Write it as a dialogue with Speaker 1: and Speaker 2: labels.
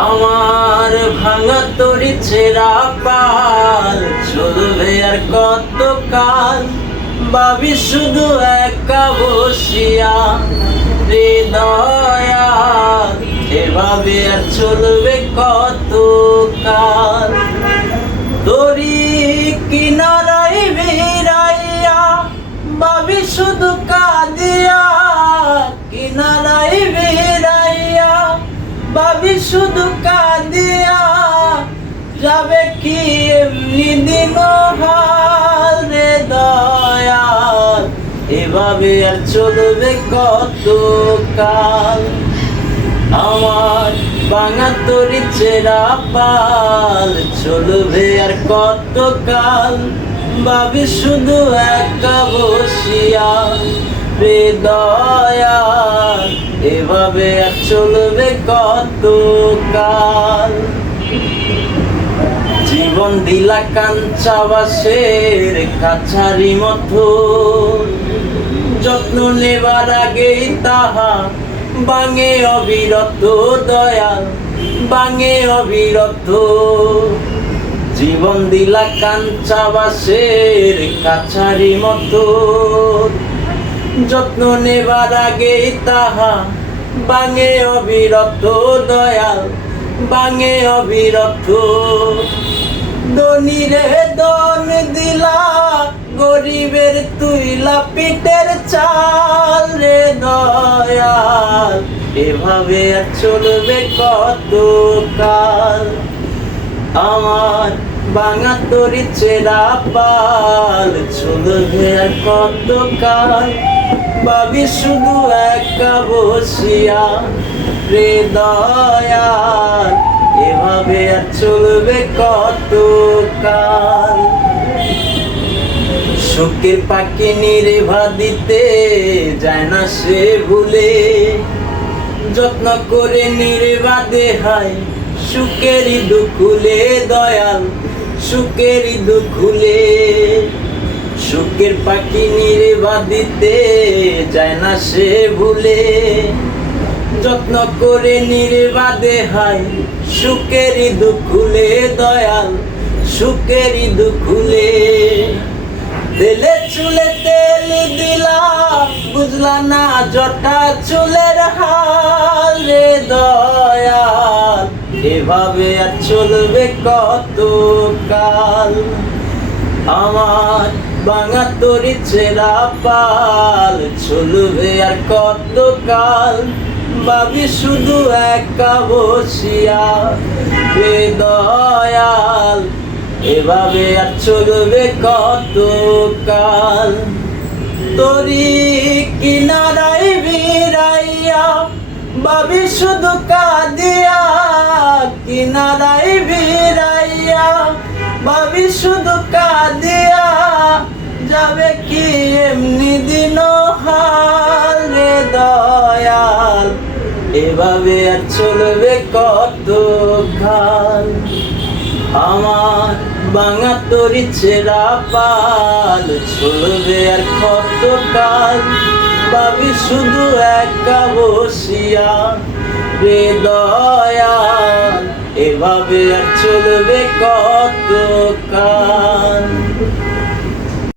Speaker 1: আমার ভাঙা তরি ছেড়া পাল চলবে আর কত কাল বাবি শুধু একা বসিয়া হৃদয়া এভাবে আর চলবে কত কাল তরি শুধু কাঁদিয়া যাবে কি এমনি দিন রে দয়াল? এভাবে আর চলবে কত কাল আমার বাঙা তরি চেরা পাল, চলবে আর কত কাল ভাবি শুধু একা বসিয়া হৃদয়া এভাবে চলবে কত কাল জীবন দিলা কাঞ্চা বাসের কাছারি মতো যত্ন নেবার আগেই তাহা বাঙে অবিরত দয়াল বাঙে অবিরত। জীবন দিলা কাঞ্চা বাসের কাছারি মতো যত্ন নেবার আগে তাহা বাঙে অবিরত দয়াল বাঙে অবিরত। দনিরে দন দিলা, গরিবের তুইলা পিটের চাল রে দয়াল। এভাবে চলবে কত কাল আমার বাঙা তরি চেরা পাল চলবে কত কাল ভাবি শুধু একা বসিয়া, রে দয়াল, এভাবে আর চলবে কত কাল শোকের পাখি নিরেভা দিতে যায় না সে ভুলে। যত্ন করে নিরেভা দেহায় সুখেরই দুখুলে দয়াল। সুখেরই দুখুলে সুখের পাখি নিরেভা দিতে যায় না সে ভুলে। যত্ন করে নির্বা দেহাই সুখেরই দুখুলে দয়াল, সুখের সুখেরই দুখুলে তেলে চুলে তেল দিলা বুঝলা না জটা চুলের হাল রে দয়াল। এভাবে আর চলবে কত কাল আমার বাঙা তরি চেরা পাল চলবে আর কত কাল ভাবি শুধু একা বসিয়া বেদয়াল এভাবে আর চলবে কত কাল তরি কিনারাই বিরাইয়া ভাবি শুধু কাঁদিয়া কিনারাই বিরাইয়া ভাবি শুধু কাঁদিয়া, যাবে কি এমনি দিন হাল রে দয়াল? এভাবে আর চলবে কত কাল আমার বাঙা তরি ছেঁড়া পাল, চলবে আর কত কাল? ভাবি শুধু একা বসিয়া রে দয়া এভাবে আর চলবে কর